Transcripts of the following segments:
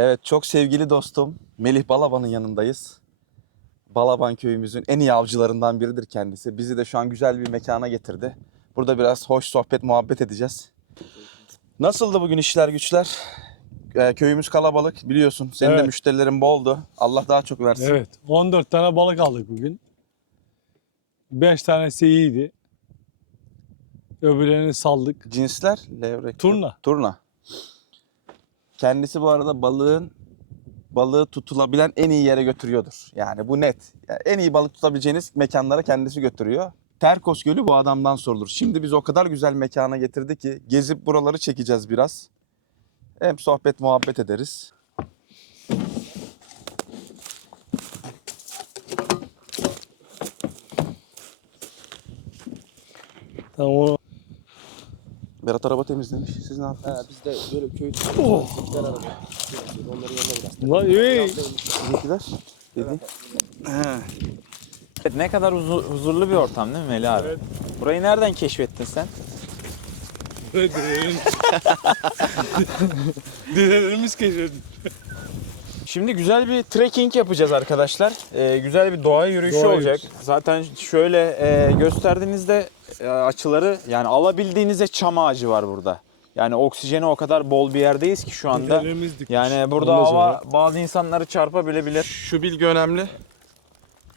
Evet çok sevgili dostum Melih Balaban'ın yanındayız. Balaban köyümüzün en iyi avcılarından biridir kendisi. Bizi de şu an güzel bir mekana getirdi. Burada biraz hoş sohbet muhabbet edeceğiz. Nasıldı bugün işler güçler? Ee, köyümüz kalabalık biliyorsun. Senin de Evet. müşterilerin boldu. Allah daha çok versin. Evet. 14 tane balık aldık bugün. 5 tanesi iyiydi. Öbürlerini saldık. Cinsler levrek. Turna. Turna. Kendisi bu arada balığın balığı tutulabilen en iyi yere götürüyordur. Yani bu net. Yani en iyi balık tutabileceğiniz mekanlara kendisi götürüyor. Terkos Gölü bu adamdan sorulur. Şimdi biz o kadar güzel mekana getirdi ki gezip buraları çekeceğiz biraz. Hem sohbet muhabbet ederiz. Tamam Berat araba temizlemiş. Siz ne yaptınız? Ha, biz de böyle köy Oh. Bizimkiler arada. Onların yanına biraz. Lan iyi. Bizimkiler dedi. Evet, ne kadar huzu- huzurlu bir ortam değil mi Melih abi? Evet. Burayı nereden keşfettin sen? Dedelerim. Dedelerimiz keşfetmiş. Şimdi güzel bir trekking yapacağız arkadaşlar. Ee, güzel bir doğa yürüyüşü Doğa olacak. yürüyüşü. Zaten şöyle e, gösterdiğinizde açıları yani alabildiğinizde çam ağacı var burada. Yani oksijeni o kadar bol bir yerdeyiz ki şu anda. Dedelerimiz dikmiş. Yani burada da hava söyle. bazı insanları çarpabilir. Şu bilgi önemli.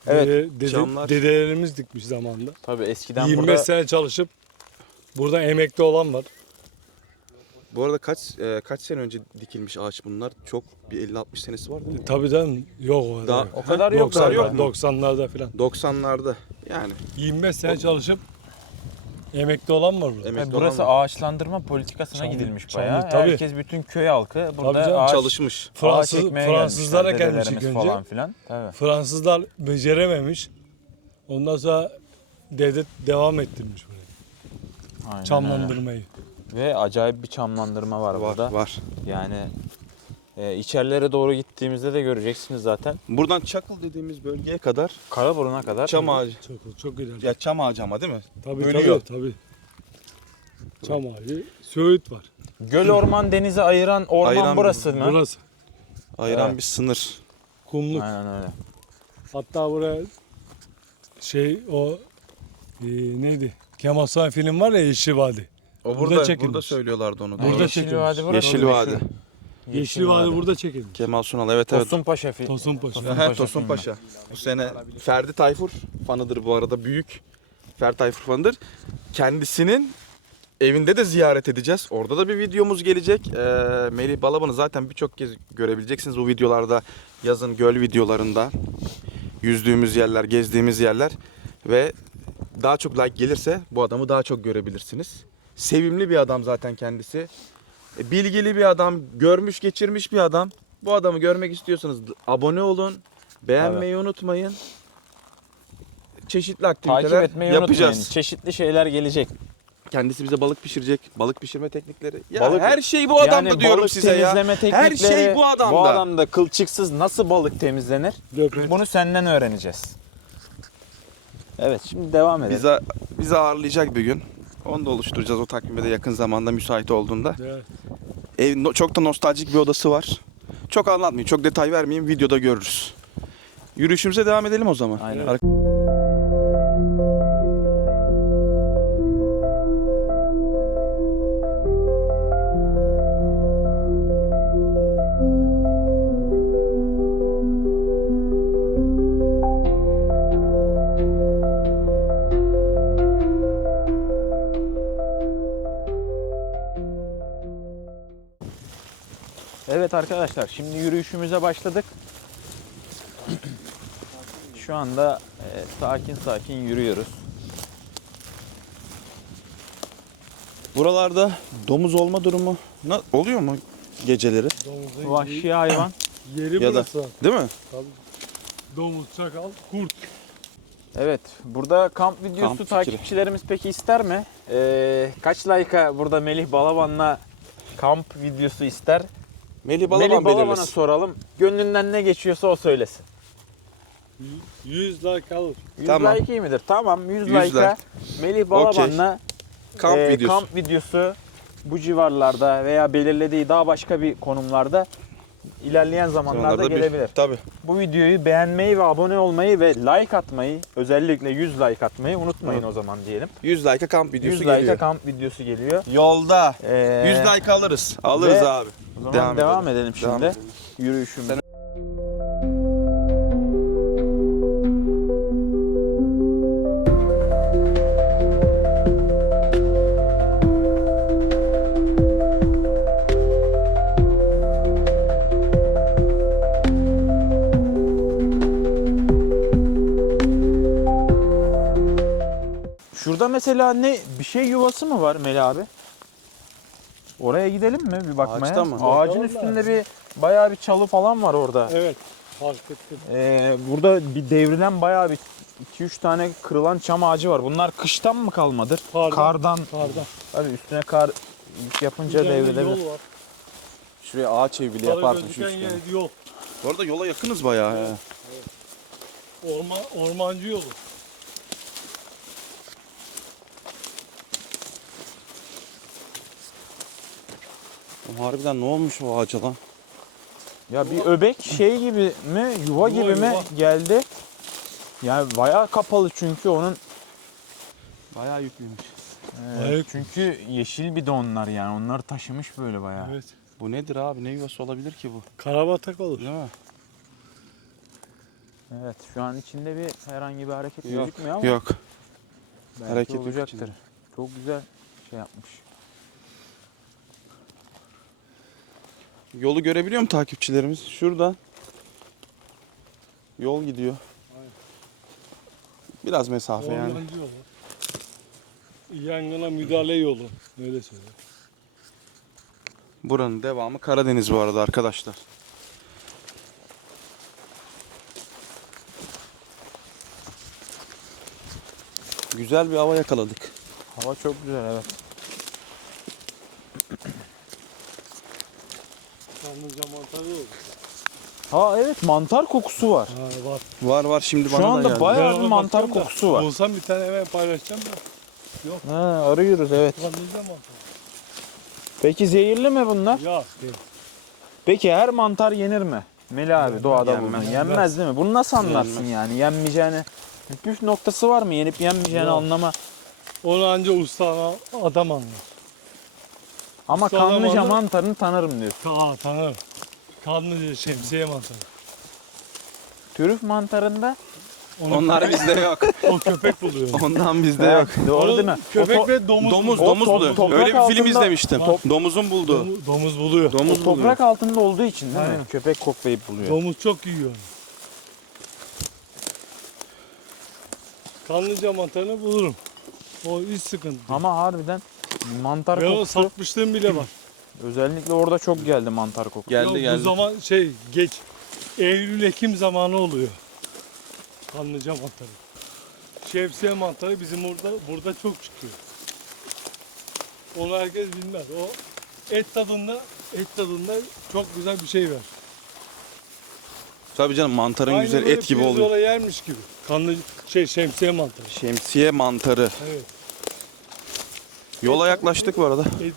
Evet. Dede- dede- Camlar. Dedelerimiz dikmiş zamanında. Tabii eskiden 25 burada sene çalışıp burada emekli olan var. Bu arada kaç e, kaç sene önce dikilmiş ağaç bunlar? Çok bir 50-60 senesi var değil mi? Tabii canım yok o kadar. Daha- o kadar yok. 90'lar, yok mu? 90'larda falan. 90'larda yani. 25 sene çalışıp emekli olan var burada. Emekli burası olan ağaçlandırma politikasına Çamlı- gidilmiş Çamlı, bayağı. tabii. Herkes bütün köy halkı burada canım, ağaç, çalışmış. ağaç Fransız, ekmeye Fransızlara gelmişler, gelmiş ilk dedelerimiz önce. falan filan. Tabii. Fransızlar becerememiş. Ondan sonra devlet devam ettirmiş burayı. Aynen öyle. Çamlandırmayı. Ve acayip bir çamlandırma var, Var burada. var. Yani e, içerilere doğru gittiğimizde de göreceksiniz zaten. Buradan Çakıl dediğimiz bölgeye kadar Karaburun'a kadar. çam ağacı. Çok çok ileride. Ya çam ağacı ama değil mi? tabii bölüyor. tabii tabii. Çam ağacı, Söğüt var. Göl orman denizi ayıran orman Ayıran burası mı? Burası. Ayıran Evet. bir sınır. Kumluk. Aynen öyle. Hatta buraya şey o e, neydi? Kemal Sunal film var ya Yeşil Vadi. O Burada burada burada, çekilmiş. söylüyorlardı onu. Burada. Yeşil çekilmiş. Vadi burası. Yeşil Vadi. Yeşil Vadi burada çekilmiş. Kemal Sunal evet evet. Tosun Paşa film. Tosun Paşa. Tosun Paşa Tosun filmi. Paşa. Bu sene Ferdi Tayfur fanıdır bu arada büyük. Ferdi Tayfur fanıdır. Kendisinin evinde de ziyaret edeceğiz. Orada da bir videomuz gelecek. Ee, Melih Balaban'ı zaten birçok kez görebileceksiniz bu videolarda. Yazın göl videolarında. Yüzdüğümüz yerler, gezdiğimiz yerler. Ve daha çok like gelirse bu adamı daha çok görebilirsiniz. Sevimli bir adam zaten kendisi. E, Bilgili bir adam, görmüş geçirmiş bir adam. Bu adamı görmek istiyorsanız abone olun, beğenmeyi unutmayın. Çeşitli aktiviteler Takip etmeyi yapacağız. unutmayın. Çeşitli şeyler gelecek. Kendisi bize balık pişirecek, balık pişirme teknikleri. Ya Balık- her şey bu adamda yani diyorum balık size ya. temizleme Her teknikleri, şey bu adamda. Bu adamda kılçıksız nasıl balık temizlenir? Bunu senden öğreneceğiz. Evet şimdi devam edelim. Bize bizi ağırlayacak bir gün. Onu da oluşturacağız o takvime de yakın zamanda müsait olduğunda. Evet. Ev no- çok da nostaljik bir odası var. Çok anlatmayayım, çok detay vermeyeyim. Videoda görürüz. Yürüyüşümüze devam edelim o zaman. Aynen. Ar- arkadaşlar şimdi yürüyüşümüze başladık. Şu anda e, sakin sakin yürüyoruz. Buralarda domuz olma durumu na- oluyor mu geceleri? Domuzun Vahşi hayvan. yeri Ya da- burası. Değil mi? Tabii. Domuz, çakal, kurt. Evet burada kamp videosu Kamp fikri. takipçilerimiz peki ister mi? Ee, kaç like'a burada Melih Balaban'la kamp videosu ister? Melih Balaban Melih Balaban'a belirlesin. soralım. Gönlünden ne geçiyorsa o söylesin. 100 like alır. 100 Tamam. like iyi midir? Tamam 100, 100 like'a Melih Balaban'la Kamp e, videosu. kamp videosu bu civarlarda veya belirlediği daha başka bir konumlarda ilerleyen zamanlarda bir- gelebilir. Tabii. Bu videoyu beğenmeyi ve abone olmayı ve like atmayı, özellikle 100 like atmayı unutmayın o zaman diyelim. 100 like'a kamp 100 videosu like'a geliyor. kamp videosu geliyor. Yolda. Ee, 100 like alırız. Alırız ve- abi. O zaman Devam devam, edelim. edelim şimdi. Devam edelim. Yürüyüşümüze. Şurada mesela ne bir şey yuvası mı var Meli abi? Oraya gidelim mi bir bakmaya? Ağaçta mı? Ağacın üstünde bir bayağı bir çalı falan var orada. Evet. Fark ettim. Ee, burada bir devrilen bayağı bir 2-3 tane kırılan çam ağacı var. Bunlar kıştan mı kalmadır? Kardan. Kardan. Kardan. Tabii üstüne kar yapınca Üzerinde devrilebilir. Yol var. Şuraya ağaç evi bile Sarı yaparsın şu gözüken üstüne. yer yol. Bu arada yola yakınız bayağı. he. Orman, ormancı yolu. Harbiden ne olmuş o ağaca lan? Ya bir öbek şey gibi mi, yuva, Yuva, gibi mi yuva. geldi? Yani bayağı kapalı çünkü onun Bayağı yüklüymüş. e, Bayağı- çünkü yeşil bir de onlar yani. Onları taşımış böyle bayağı. Evet. Bu nedir abi? Ne yuvası olabilir ki bu? Karabatak olur. Değil mi? Evet, şu an içinde bir herhangi bir hareket Yok, gözükmüyor ama Yok. belki hareket yok olacaktır. içinde. Çok güzel şey yapmış. Yolu görebiliyor mu takipçilerimiz? Şurada. Yol gidiyor. Biraz mesafe yani. Yolu. Yangına müdahale yolu. Öyle söyle. Buranın devamı Karadeniz bu arada arkadaşlar. Güzel bir hava yakaladık. Hava çok güzel evet. Kanlıca mantarı olur. Ha evet mantar kokusu var. Ha var. Var var şimdi Şu bana da anda geldi. bayağı- bir mantar bakıyorum da, kokusu var. Bulsam bir tane hemen paylaşacağım da. Ha, arıyoruz evet. Peki zehirli mi bunlar? Ya. değil. Peki her mantar yenir mi? Meli abi doğada Yenmez. bulunan. Yenmez değil mi? Bunu nasıl anlarsın yani? Yenmeyeceğini. Püf noktası var mı? Yenip yenmeyeceğini Yok. anlama. Onu anca usta adam anlar. Ama Usta kanlıca mantarını tanırım diyor. Ta tanırım. Kanlıca şemsiye mantarı. Türüf mantarında Onu Onlar bizde yok. o köpek buluyor. Ondan bizde yok. Doğru değil mi? Köpek O to- ve domuz. Domuz, O domuz top- buluyor. toprak Öyle bir film altında- izlemiştim. Top- Domuzun bulduğu. Domuz, domuz buluyor. Domuz o buluyor. toprak altında olduğu için değil mi? Aynen. Köpek koklayıp buluyor. Domuz çok yiyor. Kanlıca mantarını bulurum. O hiç sıkıntı değil. Ama harbiden mantar Ben onu kokusu satmışlığım bile var. Özellikle orada çok geldi mantar kokusu. Geldi Ya geldi. Bu zaman şey geç. Eylül-Ekim zamanı oluyor. Kanlıca mantarı. Şemsiye mantarı bizim burada burada çok çıkıyor. Onu herkes bilmez. O et tadında et tadında çok güzel bir şey ver. Tabii canım mantarın Aynı güzel böyle et gibi oluyor. pirzola yermiş gibi. Kanlı şey şemsiye mantarı. Şemsiye mantarı. Evet. Yola yaklaştık bu arada. Et,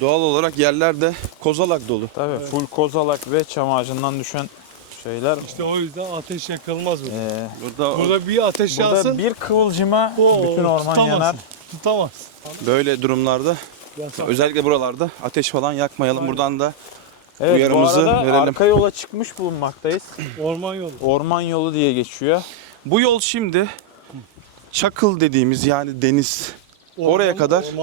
Doğal olarak yerlerde kozalak dolu. Tabii Evet. full kozalak ve çam ağacından düşen şeyler. işte o yüzden ateş yakılmaz burada. Ee, Burada Burada bir ateş burada yansın. bir kıvılcıma o bütün orman tutamazsın. yanar. Tutamaz. böyle durumlarda Yasak. özellikle buralarda ateş falan yakmayalım. Aynen. Buradan da Evet Uyarımızı bu arada verelim. arka yola çıkmış bulunmaktayız. Orman yolu. Orman yolu diye geçiyor. bu yol şimdi Çakıl dediğimiz yani deniz Oraya kadar- kadar.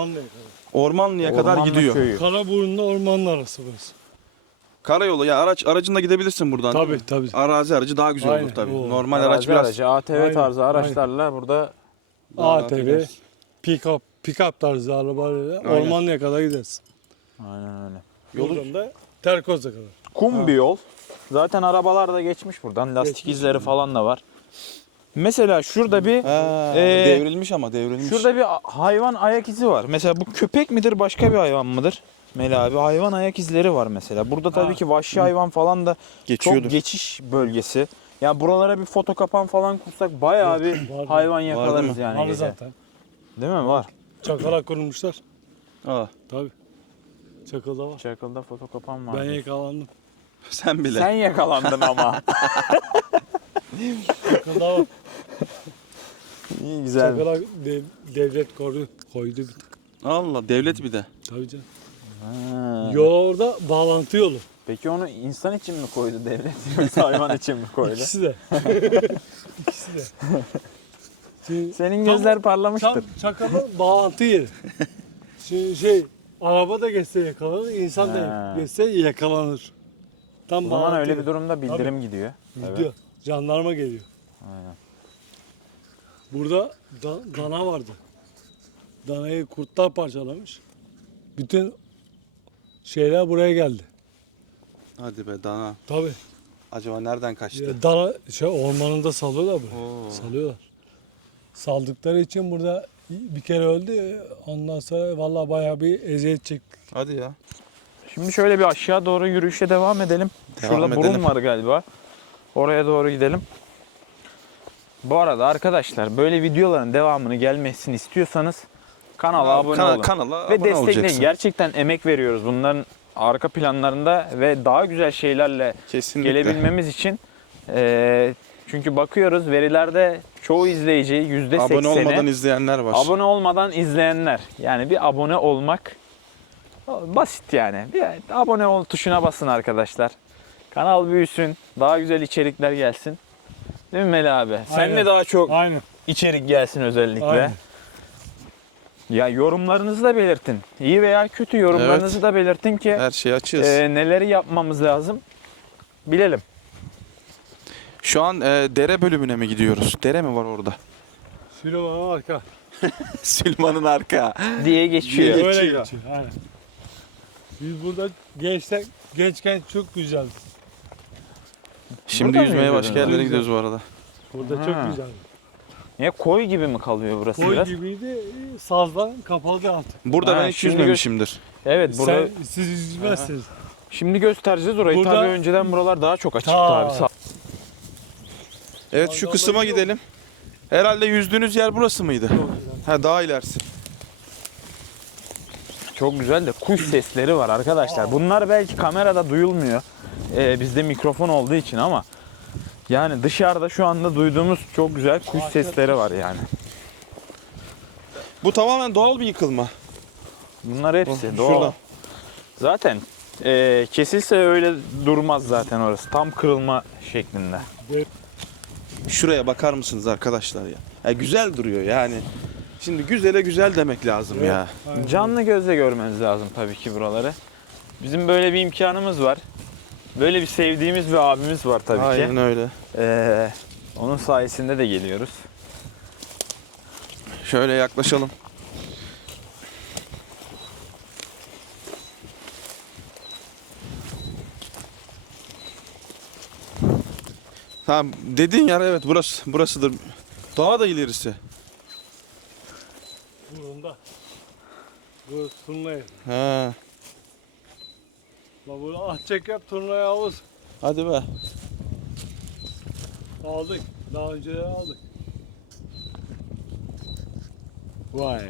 Ormanlı'ya kadar Ormanlı gidiyor. Köyü. Karaburun'la ormanın arası burası. Karayolu ya araç aracınla gidebilirsin buradan. Tabii tabii. Arazi aracı daha güzel Aynen, olur tabii. o. Normal Arazi araç biraz aracı, ATV Aynen, tarzı araçlarla burada ATV, gidersin. pick-up, pick-up tarzı arabalarla Aynen. Ormanlı'ya kadar gidersin. aynen öyle. Yolu- Yoldan da Terkoz'a kadar. Kum bir yol. Zaten arabalar da geçmiş buradan. Lastik Geçmiş. izleri falan da var. Mesela şurada bir Ha, Ee, devrilmiş ama devrilmiş. şurada bir hayvan ayak izi var. Mesela bu köpek midir başka bir hayvan mıdır? Meli abi hayvan ayak izleri var mesela. Burada tabii Ha. ki vahşi hayvan falan da geçiyordur. çok geçiş bölgesi. Ya buralara bir foto kapan falan kursak bayağı bir Var. hayvan yakalarız mı? yani Var gece. zaten. Değil mi? Var. Çakala kurmuşlar. Aa, Tabii. Çakılda var. Çakıl'da foto kapan var. Ben yakalandım. Sen bile. Sen yakalandın ama. Çakılda var. İyi güzel. Çakıla de- devlet koydu, koydu bir Allah devlet bir de. Tabii canım. Ha. Yol orada bağlantı yolu. Peki onu insan için mi koydu devlet yoksa hayvan için mi koydu? İkisi de. İkisi de. Şimdi Senin Tam- gözler tam parlamıştır. çakalın bağlantı yeri. Şimdi şey araba da geçse yakalanır, insan Ha. da geçse yakalanır. Tam O zaman bağlantı öyle yeri. bir durumda bildirim gidiyor. Gidiyor. Jandarma geliyor. Aynen. Burada da- dana vardı. Danayı kurtlar parçalamış. Bütün şeyler buraya geldi. Hadi be dana. Tabii. Acaba nereden kaçtı? Dana şey ormanında salıyorlar buraya. Oo. Salıyorlar. Saldıkları için burada bir kere öldü. Ondan sonra vallahi bayağı bir eziyet çektik. Hadi ya. Şimdi şöyle bir aşağı doğru yürüyüşe devam edelim. Devam Şurada burun edelim. var galiba. Oraya doğru gidelim. Bu arada arkadaşlar böyle videoların devamını gelmesini istiyorsanız kanala abone Kana- olun. Kanala ve abone destekleyin. olacaksın. Gerçekten emek veriyoruz bunların arka planlarında ve daha güzel şeylerle Kesinlikle. gelebilmemiz için. Eee, çünkü bakıyoruz verilerde çoğu izleyici yüzde Abone olmadan izleyenler var. abone olmadan izleyenler. Yani bir abone olmak basit yani. Bir abone ol tuşuna basın arkadaşlar. Kanal büyüsün, daha güzel içerikler gelsin. Değil mi Meli abi? Sen Aynen. de daha çok Aynen. içerik gelsin özellikle. Aynen. Ya yorumlarınızı da belirtin. İyi veya kötü yorumlarınızı da belirtin ki Her şeyi açığız. e, neleri yapmamız lazım bilelim. Şu an e, dere bölümüne mi gidiyoruz? Dere mi var orada? Süleyman arka. Süleyman'ın arka. diye geçiyor. Diye- Öyle geçiyor. geçiyor. Aynen. Biz burada gençler, gençken çok güzeldi. Şimdi Burada yüzmeye başka yerlere gidiyoruz bu arada. Burada Ha. çok güzeldi. Niye koy gibi mi kalıyor burası Koy biraz? gibiydi, sazdan kapalı altı. Burada Ha, ben hiç şimdi yüzmemişimdir. Evet burada Sen, siz yüzmezsiniz. şimdi göstereceğiz orayı. Burada- Tabii önceden buralar daha çok açıktı Ta- abi. Sağ- Evet şu kısma gidelim. Herhalde yüzdüğünüz yer burası mıydı? Ha daha ilerisi. Çok güzel de kuş sesleri var arkadaşlar. Bunlar belki kamerada duyulmuyor. Ee, bizde mikrofon olduğu için ama yani dışarıda şu anda duyduğumuz çok güzel kuş sesleri var yani. Bu tamamen doğal bir yıkılma. Bunlar hepsi doğal. şurada. Zaten e, kesilse öyle durmaz zaten orası. Tam kırılma şeklinde. Şuraya bakar mısınız arkadaşlar ya? ya güzel duruyor yani. Şimdi güzele güzel demek lazım ya. Aynen. Canlı gözle görmeniz lazım tabii ki buraları. Bizim böyle bir imkanımız var. Böyle bir sevdiğimiz bir abimiz var tabii Aynen ki. öyle. Ee, onun sayesinde de geliyoruz. Şöyle yaklaşalım. Tamam dediğin yer evet burası burasıdır. Daha da ilerisi. Burunda. Bu turna yeri. Ha. Bak burada ah çek yap turnaya havuz. Hadi be. Aldık. Daha önce de aldık. Vay.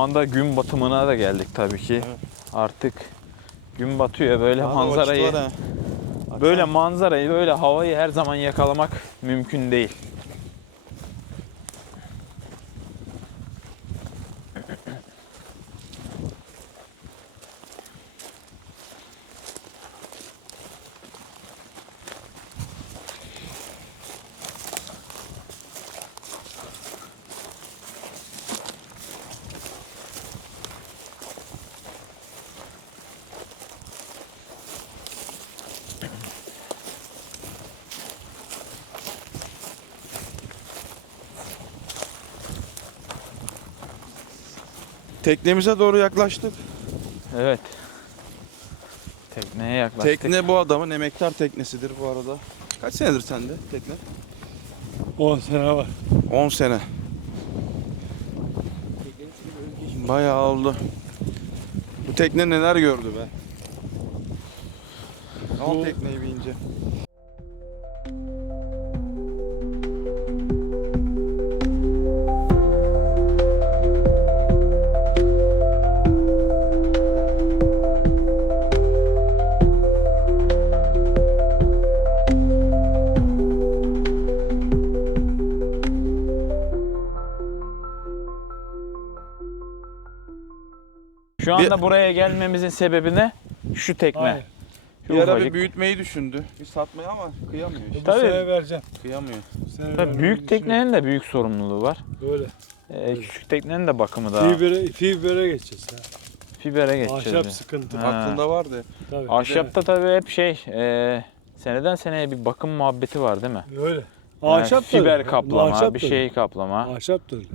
Anda gün batımına da geldik tabii ki. Artık gün batıyor böyle Daha manzarayı. Böyle manzarayı, böyle havayı her zaman yakalamak mümkün değil. Teknemize doğru yaklaştık. Evet. Tekneye yaklaştık. Tekne bu adamın emektar teknesidir bu arada. Kaç senedir sende tekne? 10 sene var. 10 sene. Bayağı oldu. Bu tekne neler gördü be. Al Bu- tekneyi bir ince. Şu anda buraya gelmemizin sebebi ne? Şu tekne. Aynen. Şu Bir ara bir ufacık. büyütmeyi düşündü. Bir satmaya ama kıyamıyor işte. Bu Tabii. sene vereceğim. Kıyamıyor. Bu sene büyük teknenin de büyük sorumluluğu var. Böyle. Ee, küçük teknenin de bakımı da Fibere, fibere geçeceğiz. Ha. fibere geçeceğiz. Ahşap sıkıntı. Ha. Aklında vardı. Tabii. Ahşapta tabii hep şey e, seneden seneye bir bakım muhabbeti var değil mi? Öyle. Yani Ahşap da öyle. fiber kaplama, Ahşap bir da öyle. şey kaplama. Ahşap da öyle.